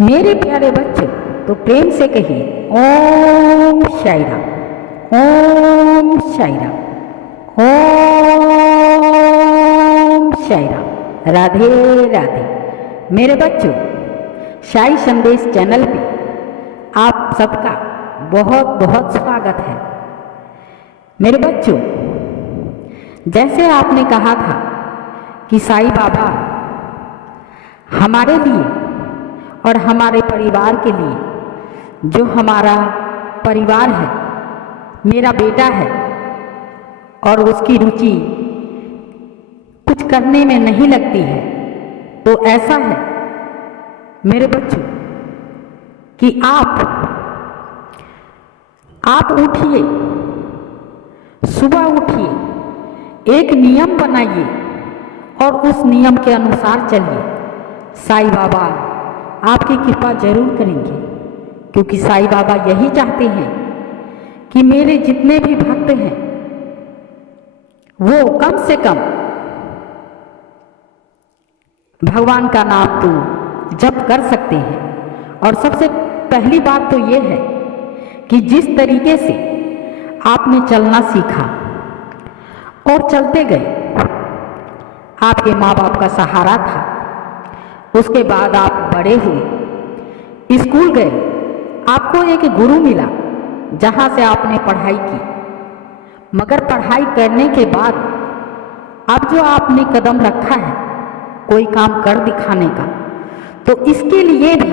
मेरे प्यारे बच्चों, तो प्रेम से कहिए ओम साई राम, ओम साई राम, ओम साई राम। राधे राधे। मेरे बच्चों, साई संदेश चैनल पे आप सबका बहुत बहुत स्वागत है। मेरे बच्चों, जैसे आपने कहा था कि साई बाबा हमारे लिए और हमारे परिवार के लिए, जो हमारा परिवार है, मेरा बेटा है और उसकी रुचि कुछ करने में नहीं लगती है, तो ऐसा है मेरे बच्चों कि आप उठिए, सुबह उठिए, एक नियम बनाइए और उस नियम के अनुसार चलिए। साई बाबा आपकी कृपा जरूर करेंगे, क्योंकि साई बाबा यही चाहते हैं कि मेरे जितने भी भक्त हैं वो कम से कम भगवान का नाम तो जप कर सकते हैं। और सबसे पहली बात तो ये है कि जिस तरीके से आपने चलना सीखा और चलते गए, आपके माँ बाप का सहारा था, उसके बाद आप बड़े हुए, स्कूल गए, आपको एक गुरु मिला जहाँ से आपने पढ़ाई की। मगर पढ़ाई करने के बाद अब जो आपने कदम रखा है कोई काम कर दिखाने का, तो इसके लिए भी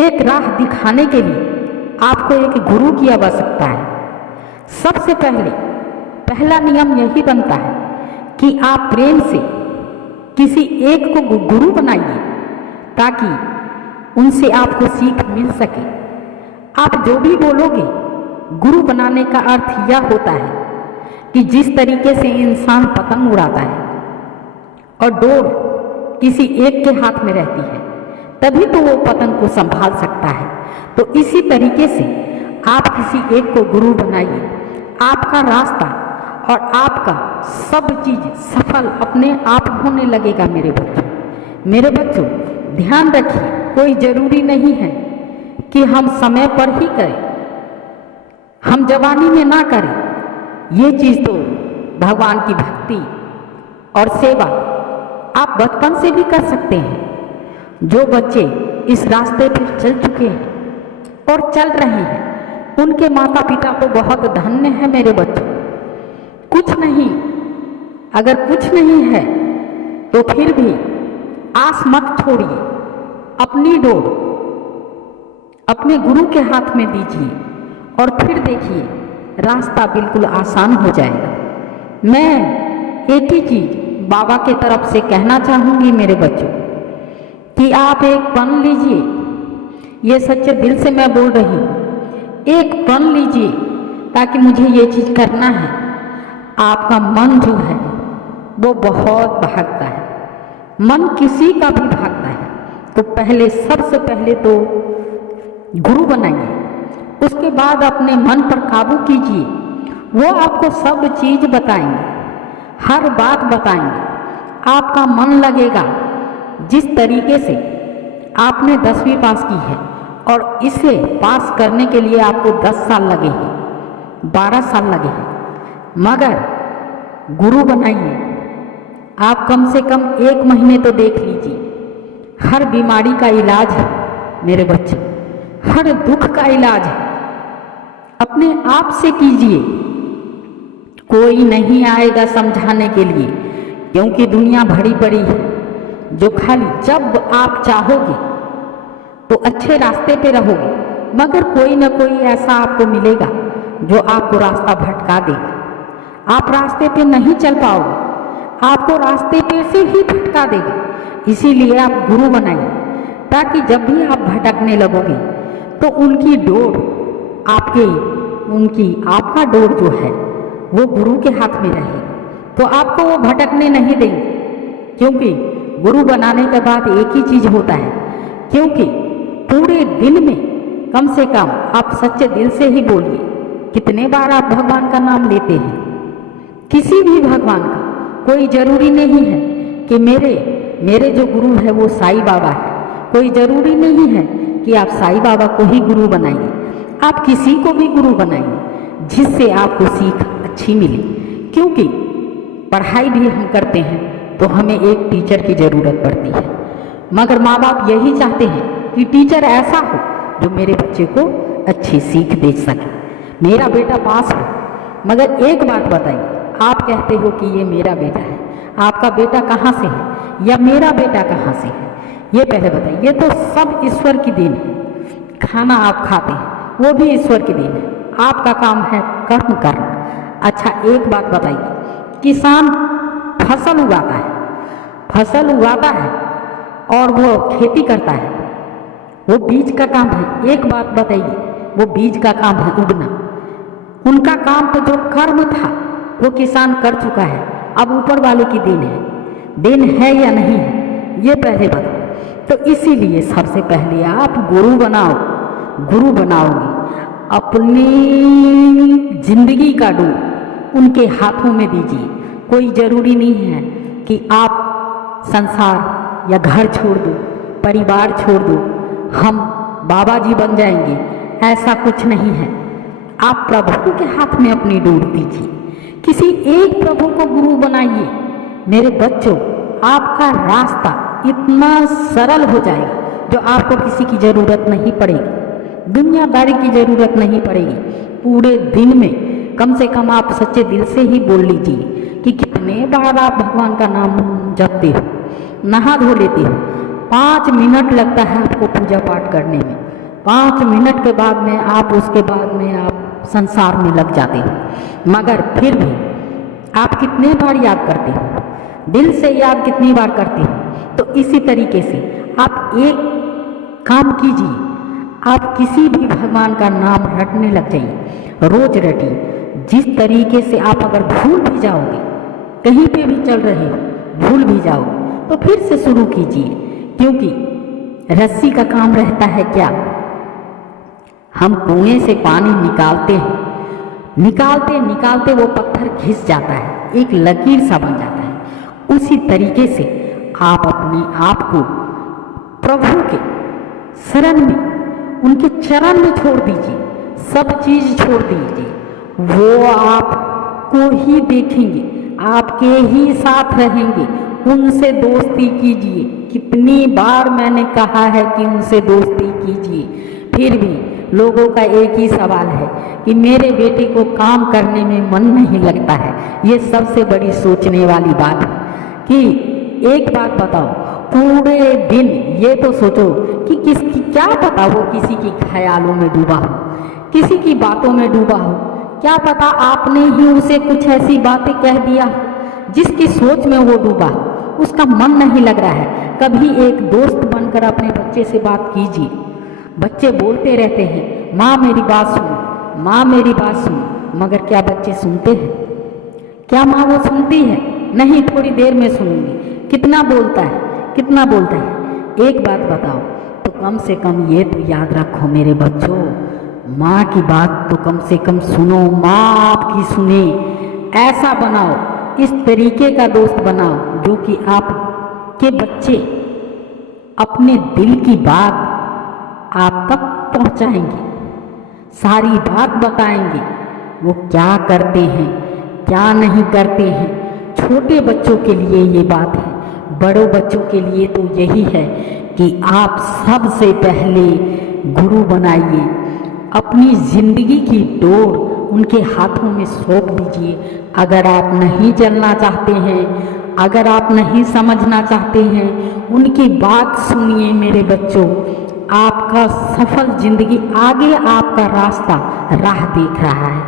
एक राह दिखाने के लिए आपको एक गुरु की आवश्यकता है। सबसे पहला नियम यही बनता है कि आप प्रेम से किसी एक को गुरु बनाइए, ताकि उनसे आपको सीख मिल सके। आप जो भी बोलोगे, गुरु बनाने का अर्थ यह होता है कि जिस तरीके से इंसान पतंग उड़ाता है और डोर किसी एक के हाथ में रहती है, तभी तो वो पतंग को संभाल सकता है। तो इसी तरीके से आप किसी एक को गुरु बनाइए, आपका रास्ता और आपका सब चीज सफल अपने आप होने लगेगा। मेरे बच्चों ध्यान रखिए, कोई जरूरी नहीं है कि हम समय पर ही करें, हम जवानी में ना करें। ये चीज तो भगवान की भक्ति और सेवा आप बचपन से भी कर सकते हैं। जो बच्चे इस रास्ते पर चल चुके हैं और चल रहे हैं, उनके माता पिता तो बहुत धन्य है। मेरे बच्चों, कुछ नहीं, अगर कुछ नहीं है तो फिर भी आस मत छोड़िए, अपनी डोर अपने गुरु के हाथ में दीजिए और फिर देखिए रास्ता बिल्कुल आसान हो जाएगा। मैं एक ही चीज बाबा के तरफ से कहना चाहूंगी मेरे बच्चों, कि आप एक प्रण लीजिए, ये सच्चे दिल से मैं बोल रही हूँ, एक प्रण लीजिए ताकि मुझे ये चीज करना है। आपका मन जो है वो बहुत भागता है, मन किसी का भी भागता है। तो सबसे पहले तो गुरु बनाइए, उसके बाद अपने मन पर काबू कीजिए। वो आपको सब चीज बताएंगे, हर बात बताएंगे, आपका मन लगेगा। जिस तरीके से आपने 10वीं पास की है और इसे पास करने के लिए आपको 10 साल लगे हैं, 12 साल लगे हैं, मगर गुरु बनाइए। आप कम से कम 1 महीने तो देख लीजिए। हर बीमारी का इलाज है मेरे बच्चे, हर दुख का इलाज है। अपने आप से कीजिए, कोई नहीं आएगा समझाने के लिए, क्योंकि दुनिया बड़ी बड़ी है, जो खाली जब आप चाहोगे तो अच्छे रास्ते पे रहोगे, मगर कोई ना कोई ऐसा आपको मिलेगा जो आपको रास्ता भटका देगा। आप रास्ते पे नहीं चल पाओगे, आपको रास्ते पे से ही भटका देगा। इसीलिए आप गुरु बनाइए, ताकि जब भी आप भटकने लगोगे तो उनकी डोर आपका डोर जो है वो गुरु के हाथ में रहे, तो आपको वो भटकने नहीं देंगे। क्योंकि गुरु बनाने के बाद एक ही चीज होता है, क्योंकि पूरे दिन में कम से कम आप सच्चे दिल से ही बोलिए। कितने बार आप भगवान का नाम लेते हैं? किसी भी भगवान का, कोई जरूरी नहीं है कि मेरे जो गुरु है वो साई बाबा है। कोई ज़रूरी नहीं है कि आप साईं बाबा को ही गुरु बनाइए, आप किसी को भी गुरु बनाइए जिससे आपको सीख अच्छी मिले। क्योंकि पढ़ाई भी हम करते हैं तो हमें एक टीचर की ज़रूरत पड़ती है, मगर माँ बाप यही चाहते हैं कि टीचर ऐसा हो जो मेरे बच्चे को अच्छी सीख दे सके, मेरा बेटा पास हो। मगर एक बात बताइए, आप कहते हो कि ये मेरा बेटा है, आपका बेटा कहाँ से है या मेरा बेटा कहाँ से है, ये पहले बताइए। ये तो सब ईश्वर की देन है। खाना आप खाते हैं वो भी ईश्वर की देन है, आपका काम है कर्म करना। अच्छा एक बात बताइए, किसान फसल उगाता है, फसल उगाता है और वो खेती करता है, वो बीज का काम है। एक बात बताइए, वो बीज का काम है उगना, उनका काम तो जो कर्म था वो किसान कर चुका है, अब ऊपर वाले की देन है या नहीं है, ये पहले बताओ। तो इसीलिए सबसे पहले आप गुरु बनाओ, गुरु बनाओगे अपनी जिंदगी का डोर उनके हाथों में दीजिए। कोई ज़रूरी नहीं है कि आप संसार या घर छोड़ दो, परिवार छोड़ दो, हम बाबा जी बन जाएंगे, ऐसा कुछ नहीं है। आप प्रभु के हाथ में अपनी डोर दीजिए, किसी एक प्रभु को गुरु बनाइए। मेरे बच्चों, आपका रास्ता इतना सरल हो जाएगा जो आपको किसी की ज़रूरत नहीं पड़ेगी, दुनियादारी की ज़रूरत नहीं पड़ेगी। पूरे दिन में कम से कम आप सच्चे दिल से ही बोल लीजिए कि कितने बार आप भगवान का नाम जपते हो, नहा धो लेते हो। 5 मिनट लगता है आपको पूजा पाठ करने में, 5 मिनट के बाद में आप उसके बाद में आप संसार में लग जाते हो। मगर फिर भी आप कितने बार याद करते हो, दिल से याद कितनी बार करते हो। तो इसी तरीके से आप एक काम कीजिए, आप किसी भी भगवान का नाम रटने लग जाइए, रोज रटिए। जिस तरीके से आप अगर भूल भी जाओगे, कहीं पे भी चल रहे हो भूल भी जाओ तो फिर से शुरू कीजिए। क्योंकि रस्सी का काम रहता है क्या, हम कुएं से पानी निकालते हैं, निकालते निकालते वो पत्थर घिस जाता है, एक लकीर सा बन जाता है। उसी तरीके से आप अपने आप को प्रभु के शरण में, उनके चरण में छोड़ दीजिए, सब चीज छोड़ दीजिए। वो आपको ही देखेंगे, आपके ही साथ रहेंगे, उनसे दोस्ती कीजिए। कितनी बार मैंने कहा है कि उनसे दोस्ती कीजिए, फिर भी लोगों का एक ही सवाल है कि मेरे बेटे को काम करने में मन नहीं लगता है। ये सबसे बड़ी सोचने वाली बात है कि एक बात बताओ, पूरे दिन ये तो सोचो कि किसकी क्या पता वो किसी की ख्यालों में डूबा हो, किसी की बातों में डूबा हो, क्या पता आपने ही उसे कुछ ऐसी बातें कह दिया जिसकी सोच में वो डूबा, उसका मन नहीं लग रहा है। कभी एक दोस्त बनकर अपने बच्चे से बात कीजिए। बच्चे बोलते रहते हैं माँ मेरी बात सुनो, माँ मेरी बात सुनो, मगर क्या बच्चे सुनते हैं? क्या माँ वो सुनती है? नहीं, थोड़ी देर में सुनूंगी। कितना बोलता है, कितना बोलता है। एक बात बताओ, तो कम से कम ये तो याद रखो मेरे बच्चों, माँ की बात तो कम से कम सुनो, माँ आपकी सुने। ऐसा बनाओ, इस तरीके का दोस्त बनाओ जो कि आपके बच्चे अपने दिल की बात आप तक पहुंचाएंगे, सारी बात बताएंगे, वो क्या करते हैं क्या नहीं करते हैं। छोटे बच्चों के लिए ये बात है, बड़ों बच्चों के लिए तो यही है कि आप सबसे पहले गुरु बनाइए, अपनी जिंदगी की डोर उनके हाथों में सौंप दीजिए। अगर आप नहीं चलना चाहते हैं, अगर आप नहीं समझना चाहते हैं, उनकी बात सुनिए मेरे बच्चों। आपका सफल जिंदगी आगे आपका रास्ता राह देख रहा है।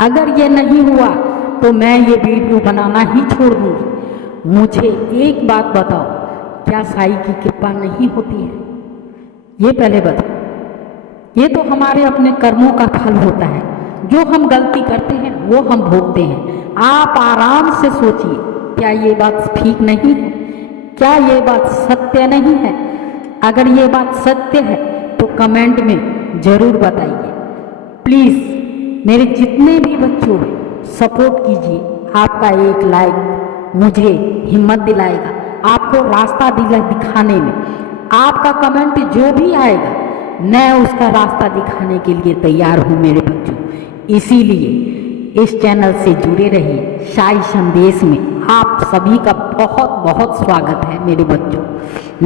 अगर ये नहीं हुआ तो मैं ये वीडियो बनाना ही छोड़ दूंगी। मुझे एक बात बताओ, क्या साईं की कृपा नहीं होती है? ये पहले बताओ। ये तो हमारे अपने कर्मों का फल होता है, जो हम गलती करते हैं वो हम भोगते हैं। आप आराम से सोचिए, क्या ये बात ठीक नहीं है? क्या ये बात सत्य नहीं है? अगर ये बात सत्य है तो कमेंट में ज़रूर बताइए। प्लीज़ मेरे जितने भी बच्चों सपोर्ट कीजिए, आपका एक लाइक मुझे हिम्मत दिलाएगा, आपको रास्ता दिखाने में, आपका कमेंट जो भी आएगा मैं उसका रास्ता दिखाने के लिए तैयार हूँ मेरे बच्चों। इसीलिए इस चैनल से जुड़े रहिए। साई संदेश में आप सभी का बहुत बहुत स्वागत है मेरे बच्चों।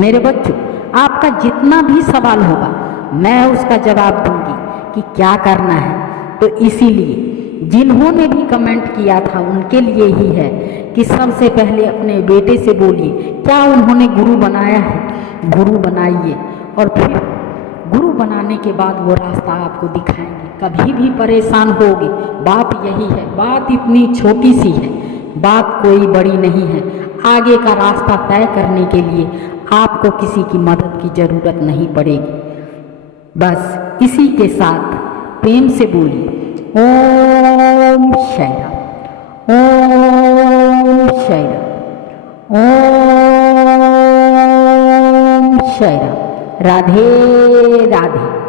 मेरे बच्चों, आपका जितना भी सवाल होगा मैं उसका जवाब दूंगी कि क्या करना है। तो इसीलिए जिन्होंने भी कमेंट किया था उनके लिए ही है कि सबसे पहले अपने बेटे से बोलिए क्या उन्होंने गुरु बनाया है, गुरु बनाइए, और फिर गुरु बनाने के बाद वो रास्ता आपको दिखाएंगे। कभी भी परेशान होगे, बात यही है, बात इतनी छोटी सी है, बात कोई बड़ी नहीं है। आगे का रास्ता तय करने के लिए आपको किसी की मदद की ज़रूरत नहीं पड़ेगी। बस इसी के साथ प्रेम से बोलिए ओम शाई राम, ओम शाई राम, ओम शाई राम। राधे राधे।